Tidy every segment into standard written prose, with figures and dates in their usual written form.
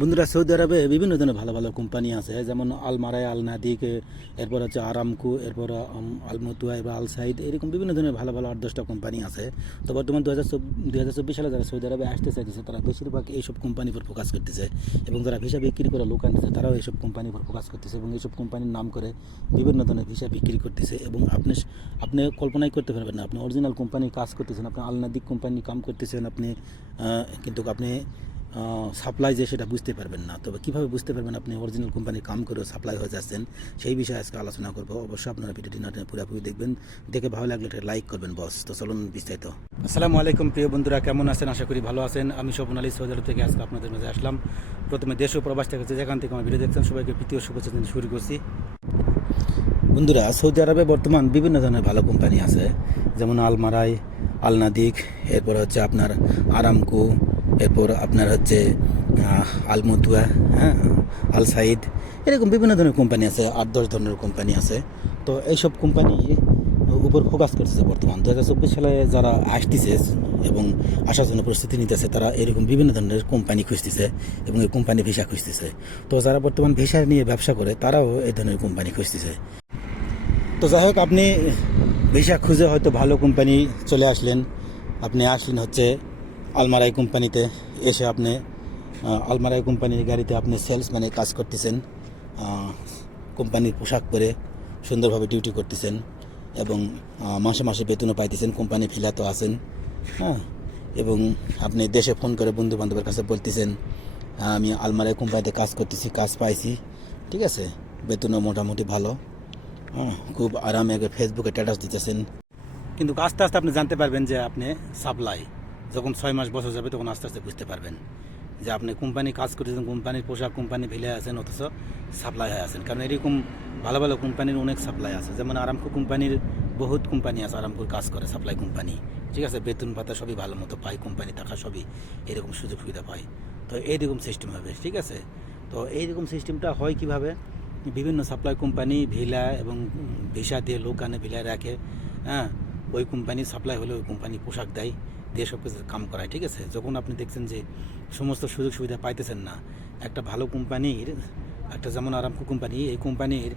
বন্ধুরা, সৌদি আরবে বিভিন্ন ধরনের ভালো ভালো কোম্পানি আছে, যেমন আলমারাই, আল নাদিক, এরপর হচ্ছে আরামকো, এরপর আল মতুয়া, এবার আল সাইদ, এরকম বিভিন্ন ধরনের ভালো ভালো 8-10টা কোম্পানি আছে। তো বর্তমান 2024 সালে যারা সৌদি আরবে আসতে চাইতেছে তারা বেশিরভাগ এইসব কোম্পানির উপর ফোকাস করতেছে, এবং যারা ভিসা বিক্রি করে লোক আনতেছে তারাও এইসব কোম্পানির উপর ফোকাস করতেছে এবং এইসব কোম্পানির নাম করে বিভিন্ন ধরনের ভিসা বিক্রি করতেছে। এবং আপনি কল্পনাই করতে পারবেন না, আপনি অরিজিনাল কোম্পানির কাজ করতেছেন, আপনি আল নাদিক কোম্পানির কাম করতেছেন, কিন্তু আপনি সাপ্লাই যে সেটা বুঝতে পারবেন না। তবে কীভাবে বুঝতে পারবেন আপনি অরিজিনাল কোম্পানির কাম করে সাপ্লাই হয়ে যাচ্ছেন, সেই বিষয়ে আজকে আলোচনা করবো। অবশ্যই আপনারা ভিডিওটি না পুরোপুরি দেখবেন, দেখে ভালো লাগলে এটা লাইক করবেন বস। তো চলুন বিস্তারিত। আসসালামু আলাইকুম প্রিয় বন্ধুরা, কেমন আছেন? আশা করি ভালো আছেন। আমি স্বপন আলী সৌদি আরব থেকে আজকে আপনাদের মাঝে আসলাম। প্রথমে দেশ ও প্রবাস থেকে যেখান থেকে আমার ভিডিও দেখছেন সবাইকে প্রীতি ও শুভেচ্ছা জানিয়ে শুরু করছি। বন্ধুরা, সৌদি আরবে বর্তমান বিভিন্ন ধরনের ভালো কোম্পানি আছে, যেমন আলমারাই, আল নাদিক, এরপর হচ্ছে আপনার আরামকো, এরপর আপনার হচ্ছে আল মতুয়া, হ্যাঁ, আল সাইদ, এরকম বিভিন্ন ধরনের কোম্পানি আছে, 8-10 ধরনের কোম্পানি আছে। তো এইসব কোম্পানি উপর ফোকাস করতেছে বর্তমান 2024 সালে যারা আসতেছে এবং আসার জন্য প্রস্তুতি নিতেছে, তারা এরকম বিভিন্ন ধরনের কোম্পানি খুঁজতেছে এবং এই কোম্পানি ভিসা খুঁজতেছে। তো যারা বর্তমান ভিসা নিয়ে ব্যবসা করে তারাও এই ধরনের কোম্পানি খুঁজতেছে। তো যাই হোক, আপনি ভিসা খুঁজে হয়তো ভালো কোম্পানি চলে আসলেন, আপনি আসলেন হচ্ছে আলমারাই কোম্পানিতে। এসে আপনি আলমারাই কোম্পানির গাড়িতে আপনি সেলসম্যানে কাজ করতেছেন, কোম্পানির পোশাক পরে সুন্দরভাবে ডিউটি করতেছেন এবং মাসে মাসে বেতনও পাইতেছেন, কোম্পানি ভিলাতেও আছেন, হ্যাঁ। এবং আপনি দেশে ফোন করে বন্ধু বান্ধবের কাছে বলতেছেন আমি আলমারাই কোম্পানিতে কাজ করতেছি, কাজ পাইছি, ঠিক আছে, বেতনও মোটামুটি ভালো, হ্যাঁ, খুব আরামে ফেসবুকে স্ট্যাটাস দিতেছেন। কিন্তু আস্তে আস্তে আপনি জানতে পারবেন যে আপনি সাপ্লাই, যখন 6 মাস বছর যাবে তখন আস্তে আস্তে বুঝতে পারবেন যে আপনি কোম্পানি কাজ করতেছেন, কোম্পানির পোশাক কোম্পানি ভিলে আছেন, অথচ সাপ্লাই হয়ে আছেন। কারণ এরকম ভালো ভালো কোম্পানির অনেক সাপ্লাই আছে, যেমন আরামকো কোম্পানির বহুত কোম্পানি আছে, আরামকোর কাজ করে সাপ্লাই কোম্পানি, ঠিক আছে, বেতন ভাতা সবই ভালো মতো পায়, কোম্পানি থাকা সবই এরকম সুযোগ সুবিধা পায়। তো এইরকম সিস্টেম হবে, ঠিক আছে। তো এইরকম সিস্টেমটা হয় কিভাবে? বিভিন্ন সাপ্লাই কোম্পানি ভিলা এবং ভিসা দিয়ে লোক আনে, ভিলায় রাখে, হ্যাঁ, ওই কোম্পানি সাপ্লাই হলে ওই কোম্পানি পোশাক দেয়, দিয়ে সব কিছু কাম করায়, ঠিক আছে। যখন আপনি দেখছেন যে সমস্ত সুযোগ সুবিধা পাইতেছেন না, একটা ভালো কোম্পানির, একটা যেমন আরামকো কোম্পানি, এই কোম্পানির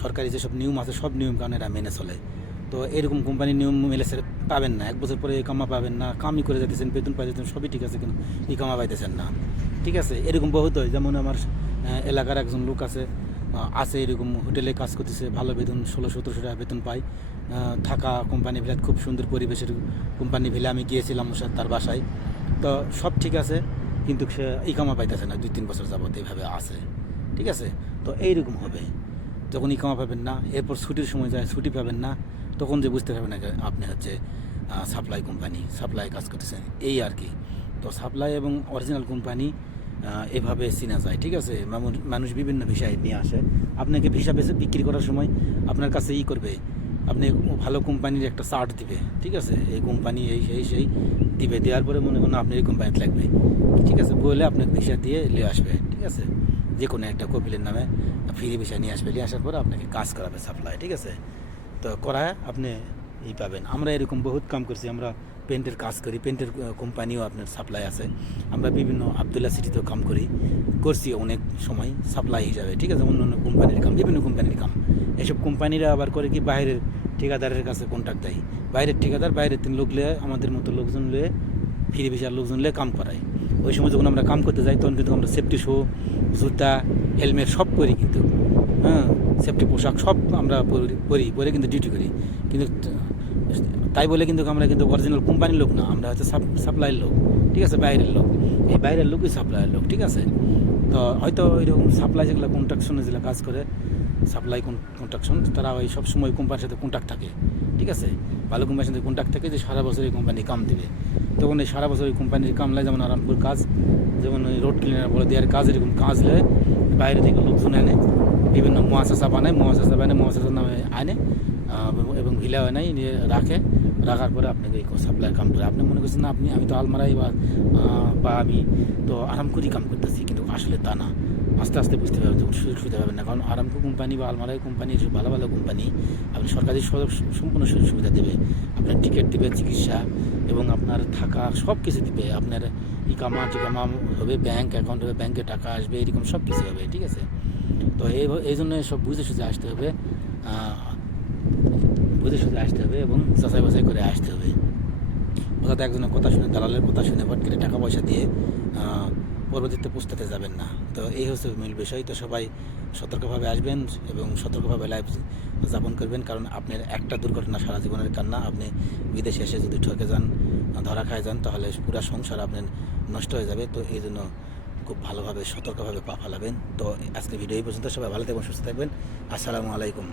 সরকারি যেসব নিয়ম আছে সব নিয়ম কারণ এরা মেনে চলে। তো এরকম কোম্পানির নিয়ম মেলে পাবেন না, 1 বছর পরে এই কামা পাবেন না, কামই করে যেতেছেন, বেতন পাইতেছেন, সবই ঠিক আছে, কিন্তু এই কামা পাইতেছেন না, ঠিক আছে। এরকম বহুত হয়, যেমন আমার এলাকার একজন লোক আছে এরকম হোটেলে কাজ করতেছে, ভালো বেতন 1600-1700 টাকা বেতন পায়, থাকা কোম্পানি ভিলা, খুব সুন্দর পরিবেশের কোম্পানি ভিলা, আমি গিয়েছিলাম তার বাসায়। তো সব ঠিক আছে, কিন্তু সে ইকামা পাইতেছে না, 2-3 বছর যাবত এইভাবে আছে, ঠিক আছে। তো এইরকম হবে, যখন ইকামা পাবেন না, এরপর ছুটির সময় যায়, ছুটি পাবেন না, তখন যে বুঝতে পারবেন না আপনি হচ্ছে সাপ্লাই কোম্পানি, সাপ্লাই কাজ করতেছেন, এই আর কি। তো সাপ্লাই এবং অরিজিনাল কোম্পানি এভাবে চেনা যায়, ঠিক আছে। মানুষ বিভিন্ন ভিসায় নিয়ে আসে, আপনাকে ভিসা বেছে বিক্রি করার সময় আপনার কাছে করবে, আপনি ভালো কোম্পানির একটা চার্ট দিবে, ঠিক আছে, এই কোম্পানি সেই দিবে, দেওয়ার পরে মনে করেন আপনি এই কোম্পানিতে লাগবে, ঠিক আছে, বলে আপনাকে ভিসা দিয়ে নিয়ে আসবে, ঠিক আছে, যে কোনো একটা কপিলের নামে ফ্রি ভিসা নিয়ে আসবে, নিয়ে আসার পরে আপনাকে কাজ করাবে সাপ্লাই, ঠিক আছে। তো করায় আপনি পাবেন। আমরা এরকম বহুত কাম করছি, আমরা পেন্টের কাজ করি, পেন্টের কোম্পানিও আপনার সাপ্লাই আছে, আমরা বিভিন্ন আবদুল্লাহ সিটিতেও কাম করছি অনেক সময় সাপ্লাই হিসাবে, ঠিক আছে, অন্য অন্য কোম্পানির কাম, বিভিন্ন কোম্পানির কাম। এইসব কোম্পানিরা আবার করে কি বাইরের ঠিকাদারের কাছে কন্ট্যাক্ট দেয়, বাইরের ঠিকাদার বাইরের 3 লোক লিয়ে, আমাদের মতো লোকজন লিয়ে, ফ্রি ভিসার লোকজন লিয়ে কাম করায়। ওই সময় যখন আমরা কাম করতে যাই তখন কিন্তু আমরা সেফটি শু, জুতা, হেলমেট সব করি, কিন্তু হ্যাঁ, সেফটি পোশাক সব আমরা পরে কিন্তু ডিউটি করি, কিন্তু তাই বলে কিন্তু আমরা কিন্তু অরিজিনাল কোম্পানির লোক না, আমরা হচ্ছে সাপ্লাইয়ের লোক, ঠিক আছে, বাইরের লোক, এই বাইরের লোকই সাপ্লাইয়ের লোক, ঠিক আছে। তো হয়তো এরকম সাপ্লাই যেগুলো কন্ট্রাকশনে যেগুলো কাজ করে, সাপ্লাই কন্ট্রাকশন, তারা ওই সবসময় কোম্পানির সাথে কন্ট্যাক্ট থাকে, ঠিক আছে, ভালো কোম্পানির সাথে কন্ট্যাক্ট থাকে যে সারা বছর এই কোম্পানি কাম দেবে, তখন এই সারা বছর এই কোম্পানির কামলায়, যেমন আরামপুর কাজ, যেমন ওই রোড ক্লিনার বলে দেওয়ার কাজ, এরকম কাজ নেয়, বাইরে থেকে লোকজন আনে, বিভিন্ন মহাশাসা বানায়, মহাশাসার নামে আনে এবং ভিলা হয় নাই নিয়ে রাখার পরে আপনাকে এই সাপ্লাই কাম করে। আপনি মনে করছেন না আমি তো আলমারাই বা আমি তো আরামকোরই কাম করতেছি, কিন্তু আসলে তা না। আস্তে আস্তে বুঝতে পারবেন, যখন সুযোগ সুবিধা পাবেন না, কারণ আরামকো কোম্পানি বা আলমারাই কোম্পানি ভালো ভালো কোম্পানি, আপনি সরকারি সম্পূর্ণ সুযোগ সুবিধা দেবে, আপনার টিকিট দেবে, চিকিৎসা, এবং আপনার থাকা সব কিছু দিবে। আপনার ইকামা টিকামা হবে, ব্যাংক অ্যাকাউন্ট হবে, ব্যাংকে টাকা আসবে, এরকম সব কিছু হবে, ঠিক আছে। তো এই জন্য সব বুঝে সুঝে আসতে হবে, বুঝে সুঝে আসতে হবে এবং যাচাই বাছাই করে আসতে হবে। অর্থাৎ একজনের কথা শুনে, দালালের কথা শুনে ভট করে টাকা পয়সা দিয়ে পরবর্তীতে পুষতে যাবেন না। তো এই হচ্ছে মূল বিষয়। তো সবাই সতর্কভাবে আসবেন এবং সতর্কভাবে লাইফ যাপন করবেন, কারণ আপনার একটা দুর্ঘটনা সারা জীবনের কান্না। আপনি বিদেশে এসে যদি ঠকে যান, ধরা খায় যান, তাহলে পুরো সংসার আপনার নষ্ট হয়ে যাবে। তো এই জন্য খুব ভালোভাবে সতর্কভাবে পা ফালাবেন। তো আজকে ভিডিও এই পর্যন্ত। সবাই ভালো থাকবেন, সুস্থ থাকবেন। আসসালামু আলাইকুম।